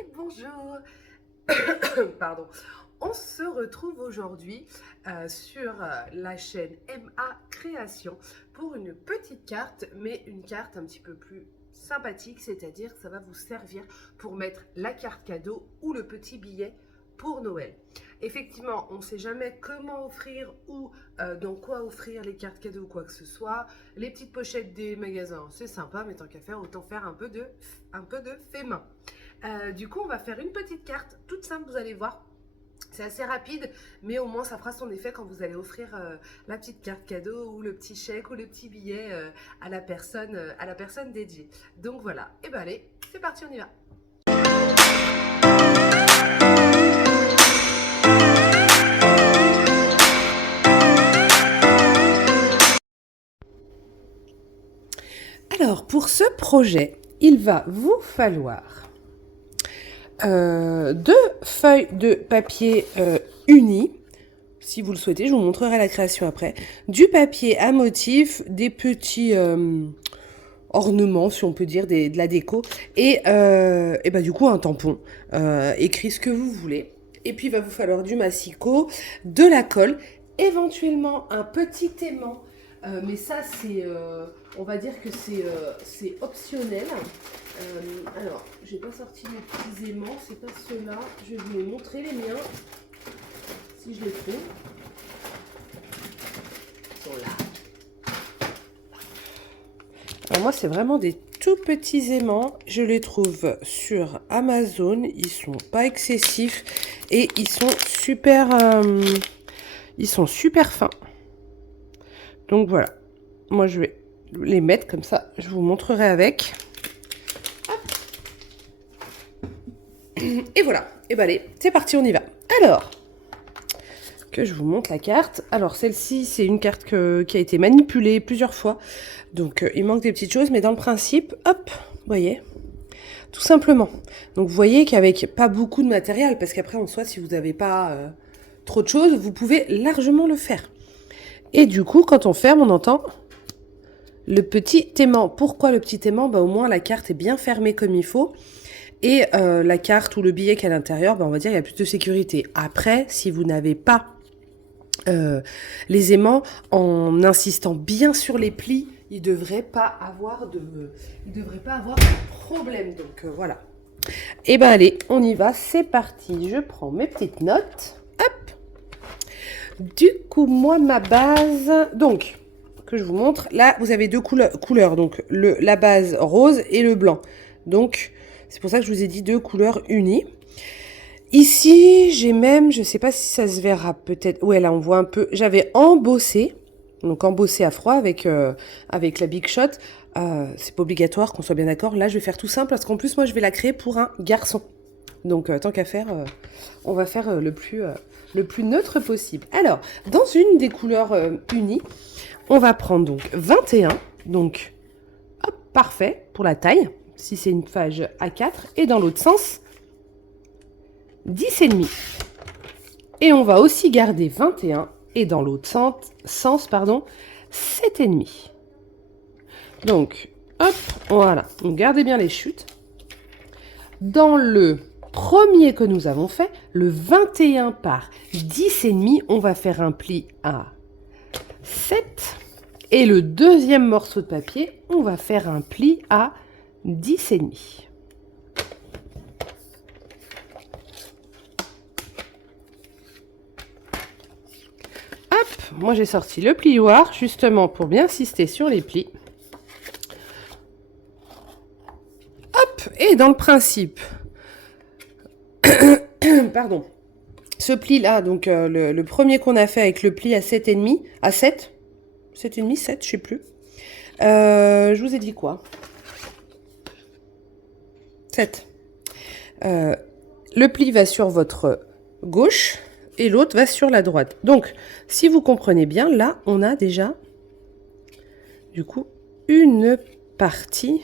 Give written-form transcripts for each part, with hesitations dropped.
et bonjour. Pardon. On se retrouve aujourd'hui sur la chaîne MA Création pour une petite carte, mais une carte un petit peu plus sympathique, c'est-à-dire que ça va vous servir pour mettre la carte cadeau ou le petit billet pour Noël. Effectivement, on ne sait jamais comment offrir ou dans quoi offrir les cartes cadeaux ou quoi que ce soit. Les petites pochettes des magasins, c'est sympa, mais tant qu'à faire, autant faire un peu de fait main. Du coup, on va faire une petite carte toute simple, vous allez voir. C'est assez rapide, mais au moins ça fera son effet quand vous allez offrir la petite carte cadeau ou le petit chèque ou le petit billet à la personne dédiée. Donc voilà, et ben allez, c'est parti, on y va. Alors pour ce projet, il va vous falloir 2 feuilles de papier unies. Si vous le souhaitez, je vous montrerai la création après. Du papier à motif, des petits ornements, si on peut dire, de la déco. Et bah, du coup, un tampon. Écrit ce que vous voulez. Et puis, il va vous falloir du massicot, de la colle, éventuellement un petit aimant. Mais ça, c'est, on va dire que c'est optionnel. Alors, j'ai pas sorti mes petits aimants, c'est pas ceux-là. Je vais vous les montrer, les miens. Si je les trouve. Ils sont là. Alors moi, c'est vraiment des tout petits aimants. Je les trouve sur Amazon. Ils sont pas excessifs et ils sont super fins. Donc voilà. Moi, je vais les mettre comme ça. Je vous montrerai avec. Hop. Et voilà. Et ben allez, c'est parti, on y va. Alors, que je vous montre la carte. Alors celle-ci, c'est une carte qui a été manipulée plusieurs fois. Donc il manque des petites choses, mais dans le principe, hop, vous voyez, tout simplement. Donc vous voyez qu'avec pas beaucoup de matériel, parce qu'après en soi, si vous n'avez pas trop de choses, vous pouvez largement le faire. Et du coup, quand on ferme, on entend le petit aimant. Pourquoi le petit aimant? Bah, au moins la carte est bien fermée comme il faut. Et la carte ou le billet qui est à l'intérieur, bah, on va dire il y a plus de sécurité. Après, si vous n'avez pas les aimants, en insistant bien sur les plis, il ne devrait pas avoir de problème. Donc voilà. Et ben allez, on y va, c'est parti. Je prends mes petites notes. Hop. Du coup, moi, ma base, donc, que je vous montre. Là, vous avez deux couleurs. Donc, la base rose et le blanc. Donc, c'est pour ça que je vous ai dit 2 couleurs unies. Ici, j'ai même, je sais pas si ça se verra peut-être. Ouais, là, on voit un peu. J'avais embossé, donc embossé à froid avec la Big Shot. C'est pas obligatoire qu'on soit bien d'accord. Là, je vais faire tout simple parce qu'en plus, moi, je vais la créer pour un garçon. Donc, tant qu'à faire, on va faire le plus neutre possible. Alors, dans une des couleurs unies, on va prendre donc 21. Donc, hop, parfait pour la taille. Si c'est une page A4. Et dans l'autre sens, 10,5. Et on va aussi garder 21 et dans l'autre sens, 7,5. Donc, hop, voilà. Donc, gardez bien les chutes. Dans le premier que nous avons fait, le 21 par 10,5, on va faire un pli à 7. Et le deuxième morceau de papier, on va faire un pli à 10,5. Moi, j'ai sorti le plioir, justement, pour bien insister sur les plis. Hop, et dans le principe, pardon, ce pli-là, donc le premier qu'on a fait avec le pli à 7,5, à 7, 7,5, 7, je sais plus. Je vous ai dit quoi? 7. Le pli va sur votre gauche et l'autre va sur la droite. Donc, si vous comprenez bien, là, on a déjà, du coup, une partie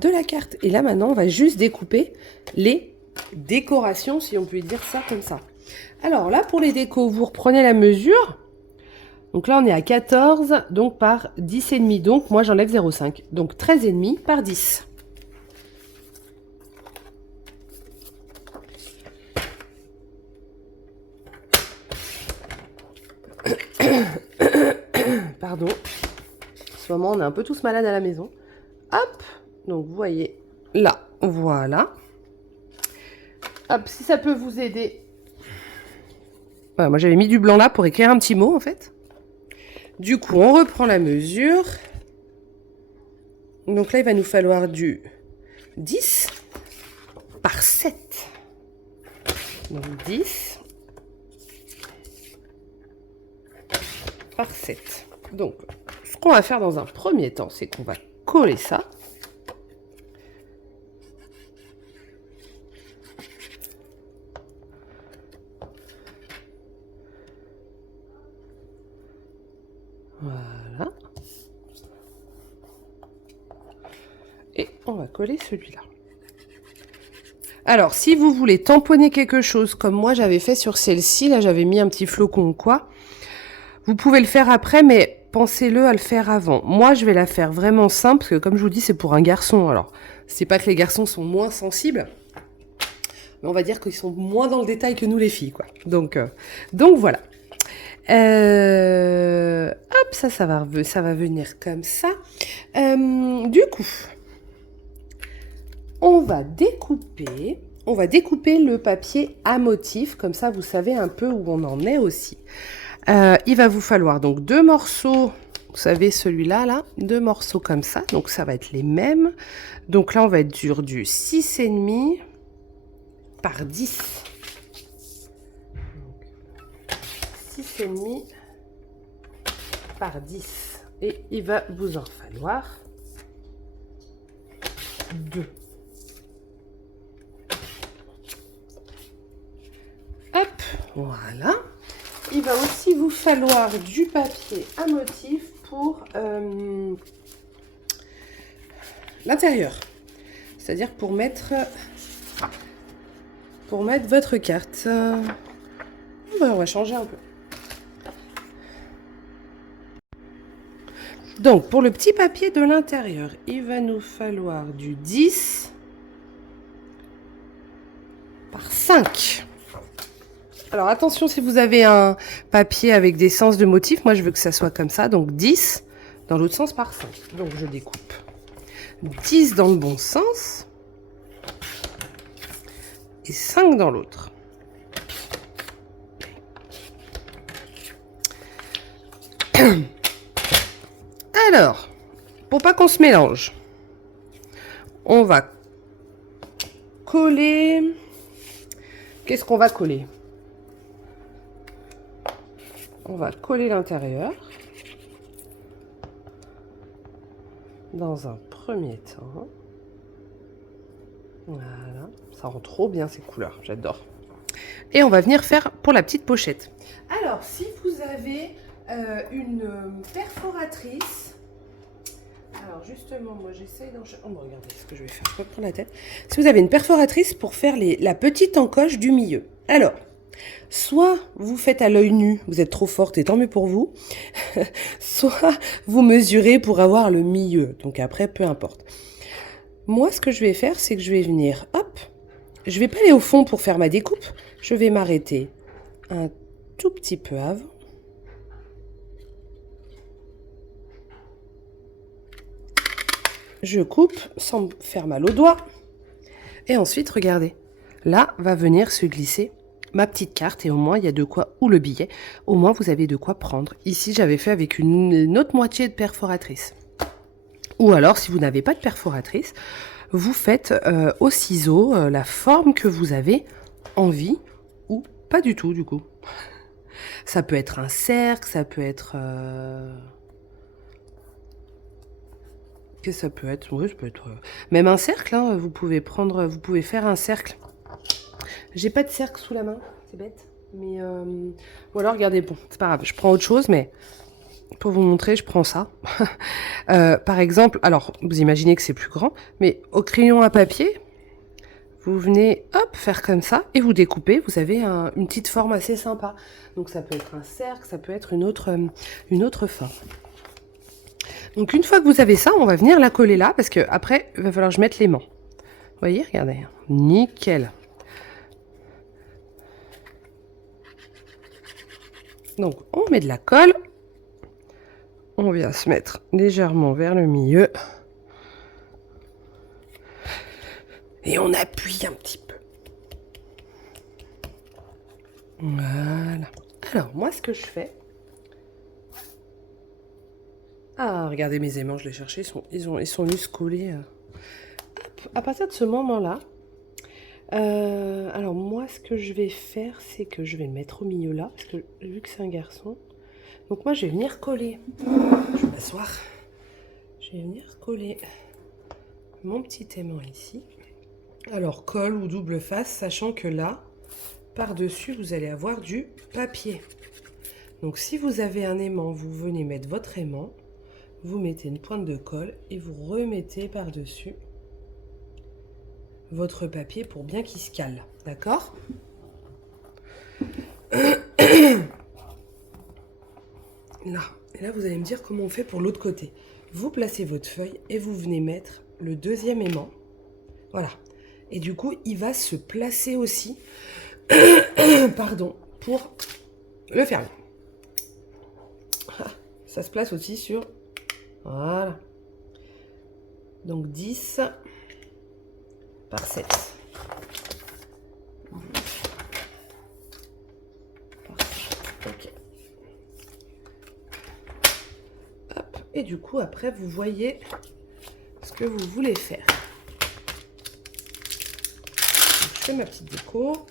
de la carte. Et là, maintenant, on va juste découper les décorations, si on peut dire ça comme ça. Alors là, pour les décos, vous reprenez la mesure. Donc là, on est à 14, donc par 10,5. Donc, moi, j'enlève 0,5. Donc, 13,5 par 10. ce moment, on est un peu tous malades à la maison. Hop, donc vous voyez, là, voilà. Hop, si ça peut vous aider. Voilà, moi, j'avais mis du blanc là pour écrire un petit mot, en fait. Du coup, on reprend la mesure. Donc là, il va nous falloir du 10 par 7. Donc 10 par 7. Donc, ce qu'on va faire dans un premier temps, c'est qu'on va coller ça. Voilà. Et on va coller celui-là. Alors, si vous voulez tamponner quelque chose, comme moi j'avais fait sur celle-ci, là j'avais mis un petit flocon ou quoi, vous pouvez le faire après, mais pensez-le à le faire avant. Moi, je vais la faire vraiment simple, parce que comme je vous dis, c'est pour un garçon. Alors, c'est pas que les garçons sont moins sensibles, mais on va dire qu'ils sont moins dans le détail que nous les filles, quoi. Donc voilà. Hop, ça va venir comme ça. Du coup, on va découper le papier à motif, comme ça vous savez un peu où on en est aussi. Il va vous falloir donc 2 morceaux, vous savez celui-là, là, 2 morceaux comme ça, donc ça va être les mêmes. Donc là on va être sur du 6,5 par 10. 6,5 par 10. Et il va vous en falloir 2. Hop, voilà. Il va aussi vous falloir du papier à motif pour l'intérieur. C'est-à-dire pour mettre votre carte. On va changer un peu. Donc, pour le petit papier de l'intérieur, il va nous falloir du 10 par 5. Alors, attention, si vous avez un papier avec des sens de motifs, moi, je veux que ça soit comme ça. Donc, 10 dans l'autre sens par 5. Donc, je découpe 10 dans le bon sens et 5 dans l'autre. Alors, pour pas qu'on se mélange, on va coller. Qu'est-ce qu'on va coller? On va coller l'intérieur dans un premier temps. Voilà, ça rend trop bien ces couleurs, j'adore. Et on va venir faire pour la petite pochette. Alors, si vous avez une perforatrice, alors justement, moi j'essaye d'enchaîner. Oh, regardez ce que je vais faire, je vais pas prendre la tête. Si vous avez une perforatrice pour faire la petite encoche du milieu. Alors, soit vous faites à l'œil nu, vous êtes trop forte et tant mieux pour vous, soit vous mesurez pour avoir le milieu. Donc après, peu importe. Moi, ce que je vais faire, c'est que je vais venir, hop, je vais pas aller au fond pour faire ma découpe, je vais m'arrêter un tout petit peu avant. Je coupe sans me faire mal aux doigts. Et ensuite, regardez, là va venir se glisser ma petite carte et au moins il y a de quoi, ou le billet, au moins vous avez de quoi prendre. Ici, j'avais fait avec une autre moitié de perforatrice. Ou alors, si vous n'avez pas de perforatrice, vous faites au ciseau la forme que vous avez envie ou pas du tout du coup. Ça peut être un cercle, ça peut être... que ça peut être, oui, ça peut être même un cercle, hein, vous pouvez faire un cercle. J'ai pas de cercle sous la main, c'est bête, mais ou alors regardez, bon, c'est pas grave, je prends autre chose, mais pour vous montrer, je prends ça. Par exemple, alors vous imaginez que c'est plus grand, mais au crayon à papier, vous venez, hop, faire comme ça, et vous découpez, vous avez une petite forme assez sympa. Donc ça peut être un cercle, ça peut être une autre forme. Donc une fois que vous avez ça, on va venir la coller là, parce que après il va falloir que je mette l'aimant. Vous voyez, regardez, nickel. Donc on met de la colle, on vient se mettre légèrement vers le milieu. Et on appuie un petit peu. Voilà. Alors, moi, ce que je fais... Ah, regardez mes aimants, je les cherchais, ils sont venus se coller. Hop, à partir de ce moment-là, alors moi, ce que je vais faire, c'est que je vais le mettre au milieu là, parce que vu que c'est un garçon, donc moi, je vais venir coller. Je vais m'asseoir. Je vais venir coller mon petit aimant ici. Alors, colle ou double face, sachant que là, par-dessus, vous allez avoir du papier. Donc, si vous avez un aimant, vous venez mettre votre aimant, vous mettez une pointe de colle et vous remettez par-dessus votre papier pour bien qu'il se cale. D'accord ? Là. Et là, vous allez me dire comment on fait pour l'autre côté. Vous placez votre feuille et vous venez mettre le deuxième aimant. Voilà. Et du coup, il va se placer aussi, pardon, pour le fermer. Ça se place aussi sur... Voilà. Donc 10 par 7. Ok. Hop. Et du coup, après, vous voyez ce que vous voulez faire. Donc, je fais ma petite déco.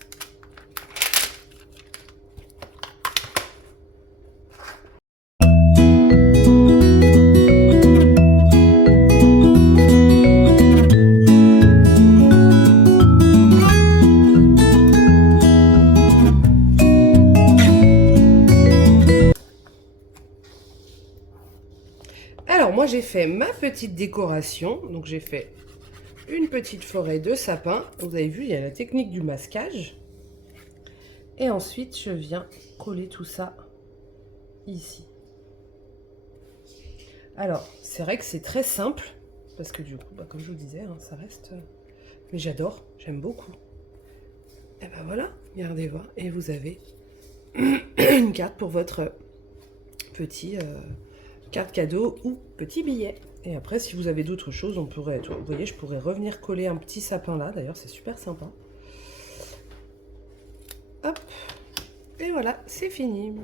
Alors, moi, j'ai fait ma petite décoration. Donc, j'ai fait une petite forêt de sapins. Vous avez vu, il y a la technique du masquage. Et ensuite, je viens coller tout ça ici. Alors, c'est vrai que c'est très simple. Parce que du coup, bah, comme je vous disais, hein, ça reste... Mais j'adore, j'aime beaucoup. Et ben voilà, regardez voir. Et vous avez une carte pour votre petit... carte cadeau ou petit billet. Et après, si vous avez d'autres choses, on pourrait, vous voyez, je pourrais revenir coller un petit sapin là. D'ailleurs, c'est super sympa. Hop. Et voilà, c'est fini.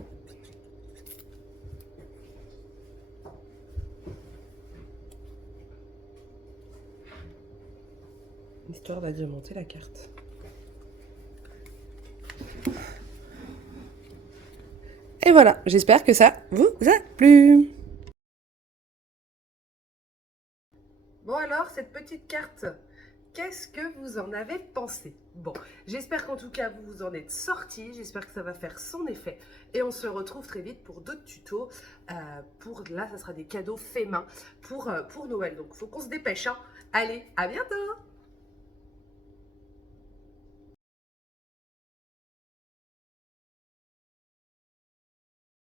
Histoire d'agrémenter la carte. Et voilà, j'espère que ça vous a plu. Bon alors, cette petite carte, qu'est-ce que vous en avez pensé? Bon, j'espère qu'en tout cas, vous vous en êtes sortis. J'espère que ça va faire son effet. Et on se retrouve très vite pour d'autres tutos. Là, ça sera des cadeaux faits main pour Noël. Donc, il faut qu'on se dépêche, hein. Allez, à bientôt!